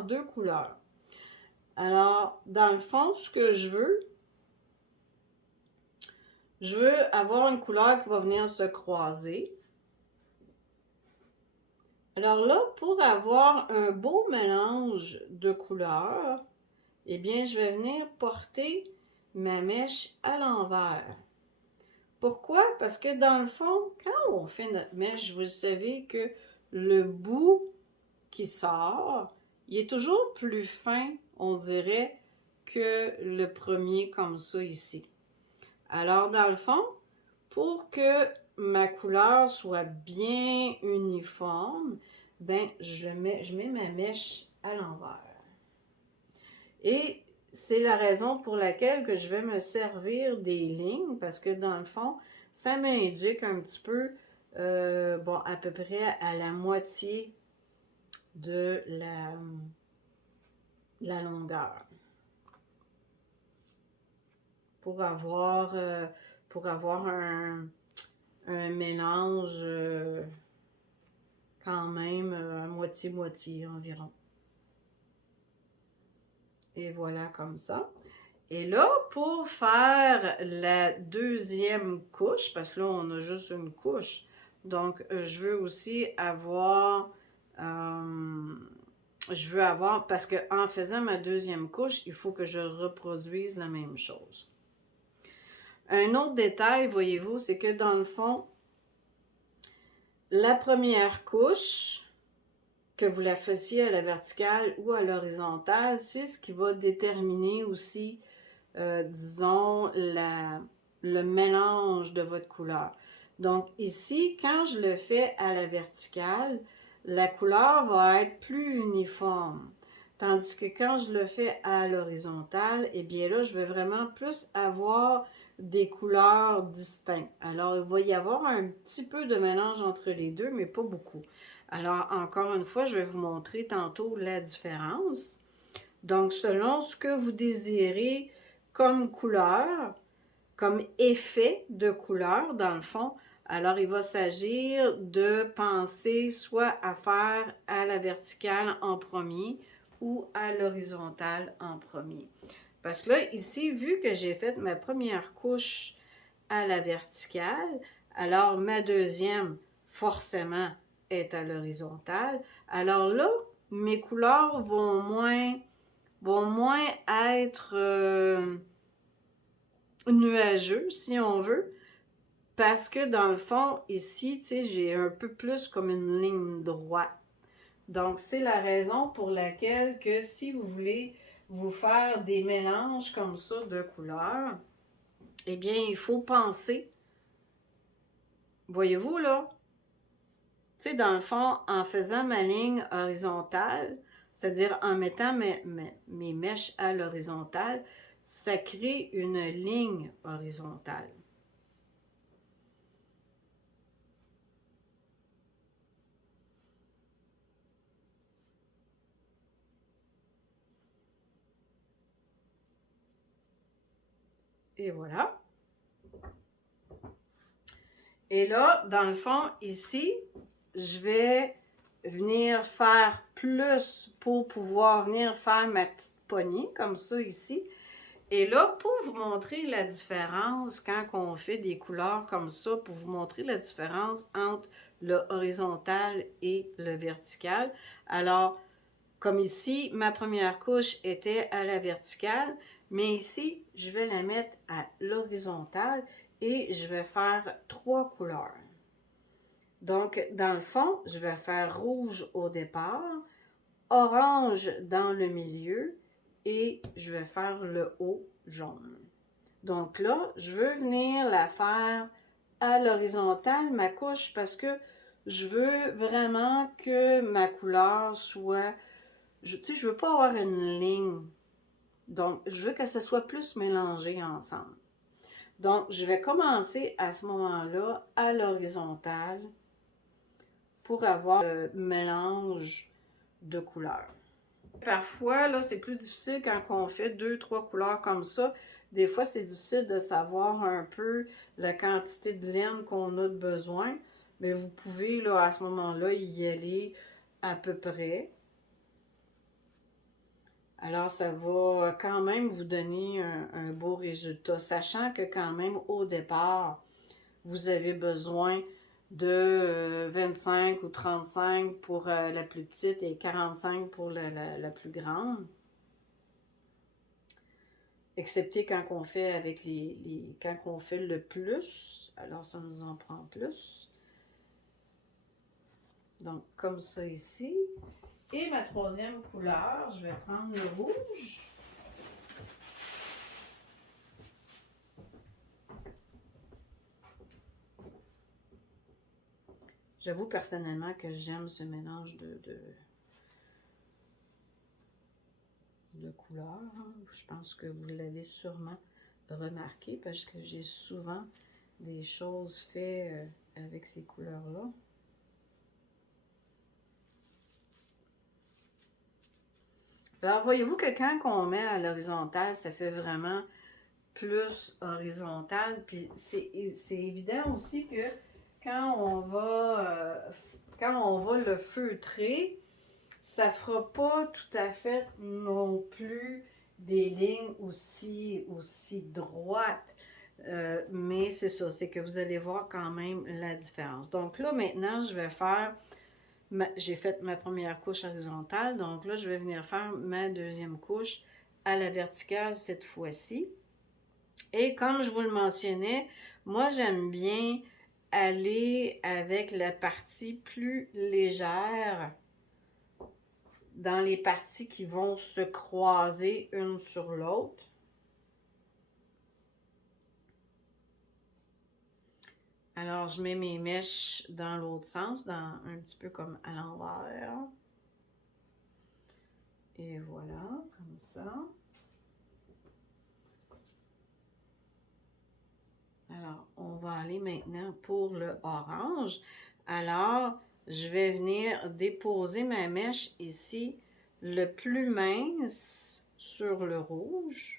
en deux couleurs. Alors, dans le fond, ce que je veux avoir une couleur qui va venir se croiser. Alors là, pour avoir un beau mélange de couleurs, eh bien, je vais venir porter ma mèche à l'envers. Pourquoi? Parce que dans le fond, quand on fait notre mèche, vous savez que le bout qui sort, il est toujours plus fin, on dirait, que le premier comme ça ici. Alors, dans le fond, pour que ma couleur soit bien uniforme, ben, je mets ma mèche à l'envers. Et c'est la raison pour laquelle que je vais me servir des lignes, parce que dans le fond, ça m'indique un petit peu, bon, à peu près à la moitié de la longueur. Pour avoir un mélange quand même moitié-moitié environ. Et voilà comme ça. Et là, pour faire la deuxième couche, parce que là, on a juste une couche, donc je veux aussi avoir, parce qu'en faisant ma deuxième couche, il faut que je reproduise la même chose. Un autre détail, voyez-vous, c'est que dans le fond, la première couche, que vous la fassiez à la verticale ou à l'horizontale, c'est ce qui va déterminer aussi, disons, le mélange de votre couleur. Donc ici, quand je le fais à la verticale, la couleur va être plus uniforme. Tandis que quand je le fais à l'horizontale, eh bien là, je vais vraiment plus avoir des couleurs distinctes. Alors, il va y avoir un petit peu de mélange entre les deux, mais pas beaucoup. Alors, encore une fois, je vais vous montrer tantôt la différence. Donc, selon ce que vous désirez comme couleur, comme effet de couleur, dans le fond, alors il va s'agir de penser soit à faire à la verticale en premier ou à l'horizontale en premier. Parce que là, ici, vu que j'ai fait ma première couche à la verticale, alors ma deuxième, forcément, est à l'horizontale. Alors là, mes couleurs vont moins être nuageux, si on veut, parce que dans le fond, ici, tu sais, j'ai un peu plus comme une ligne droite. Donc, c'est la raison pour laquelle que si vous voulez vous faire des mélanges comme ça de couleurs, eh bien, il faut penser, voyez-vous là, tu sais, dans le fond, en faisant ma ligne horizontale, c'est-à-dire en mettant mes mèches à l'horizontale, ça crée une ligne horizontale. Et voilà. Et là, dans le fond, ici, je vais venir faire plus pour pouvoir venir faire ma petite poignée, comme ça ici. Et là, pour vous montrer la différence, quand on fait des couleurs comme ça, pour vous montrer la différence entre le horizontal et le vertical. Alors, comme ici, ma première couche était à la verticale, mais ici, je vais la mettre à l'horizontale et je vais faire 3 couleurs. Donc, dans le fond, je vais faire rouge au départ, orange dans le milieu et je vais faire le haut jaune. Donc là, je veux venir la faire à l'horizontale, ma couche, parce que je veux vraiment que ma couleur soit... Tu sais, je veux pas avoir une ligne. Donc, je veux que ce soit plus mélangé ensemble. Donc, je vais commencer à ce moment-là à l'horizontale pour avoir le mélange de couleurs. Parfois, là, c'est plus difficile quand on fait 2-3 couleurs comme ça. Des fois, c'est difficile de savoir un peu la quantité de laine qu'on a de besoin. Mais vous pouvez, là, à ce moment-là, y aller à peu près. Alors, ça va quand même vous donner un beau résultat, sachant que quand même, au départ, vous avez besoin de 25 ou 35 pour la plus petite et 45 pour la plus grande. Excepté quand on fait avec quand on fait le plus, alors ça nous en prend plus. Donc, comme ça ici. Et ma troisième couleur, je vais prendre le rouge. J'avoue personnellement que j'aime ce mélange de couleurs. Je pense que vous l'avez sûrement remarqué parce que j'ai souvent des choses faites avec ces couleurs-là. Alors, voyez-vous que quand on met à l'horizontale, ça fait vraiment plus horizontal. Puis c'est évident aussi que quand on va le feutrer, ça fera pas tout à fait non plus des lignes aussi droites. Mais c'est ça, c'est que vous allez voir quand même la différence. Donc là, maintenant, je vais faire... J'ai fait ma première couche horizontale, donc là, je vais venir faire ma deuxième couche à la verticale cette fois-ci. Et comme je vous le mentionnais, moi, j'aime bien aller avec la partie plus légère dans les parties qui vont se croiser une sur l'autre. Alors, je mets mes mèches dans l'autre sens, un petit peu comme à l'envers. Et voilà, comme ça. Alors, on va aller maintenant pour le orange. Alors, je vais venir déposer ma mèche ici, le plus mince sur le rouge.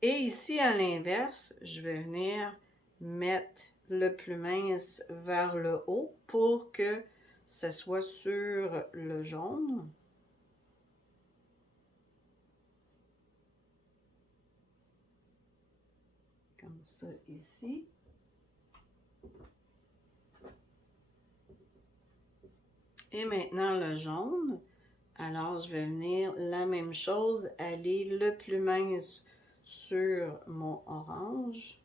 Et ici, à l'inverse, je vais venir mettre le plus mince vers le haut pour que ce soit sur le jaune. Comme ça ici. Et maintenant le jaune. Alors, je vais venir la même chose, aller le plus mince sur mon orange.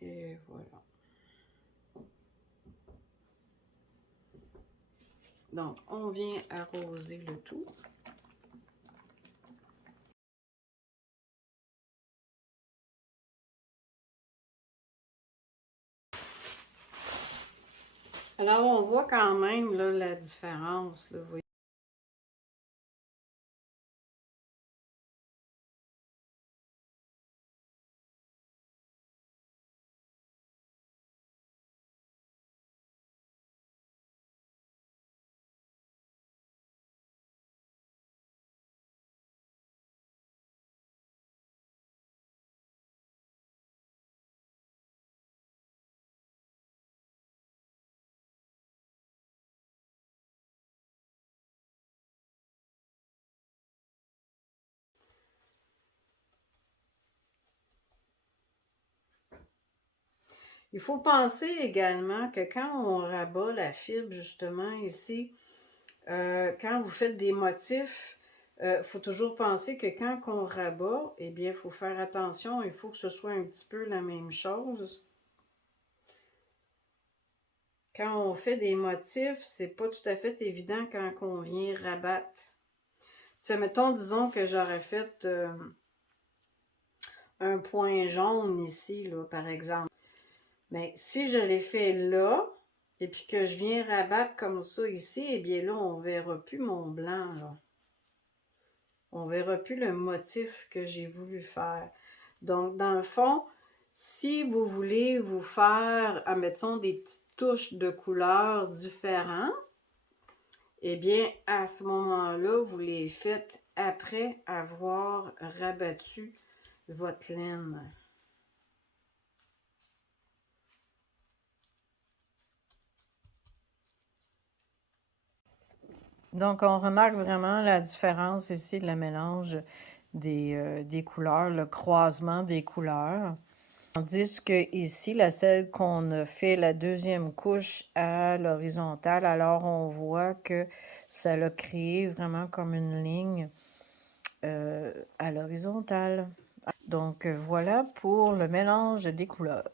Et voilà. Donc, on vient arroser le tout. Alors, on voit quand même là, la différence. Là, vous voyez. Il faut penser également que quand on rabat la fibre, justement, ici, quand vous faites des motifs, il faut toujours penser que quand on rabat, eh bien, il faut faire attention, il faut que ce soit un petit peu la même chose. Quand on fait des motifs, c'est pas tout à fait évident quand on vient rabattre. T'sais, mettons, disons que j'aurais fait un point jaune ici, là, par exemple. Mais si je l'ai fait là, et puis que je viens rabattre comme ça ici, eh bien là, on ne verra plus mon blanc, là. On ne verra plus le motif que j'ai voulu faire. Donc, dans le fond, si vous voulez vous faire, admettons, des petites touches de couleurs différentes, eh bien, à ce moment-là, vous les faites après avoir rabattu votre laine. Donc, on remarque vraiment la différence ici, le mélange des couleurs, le croisement des couleurs. Tandis que ici, la celle qu'on a fait la deuxième couche à l'horizontale, alors on voit que ça l'a créé vraiment comme une ligne à l'horizontale. Donc, voilà pour le mélange des couleurs.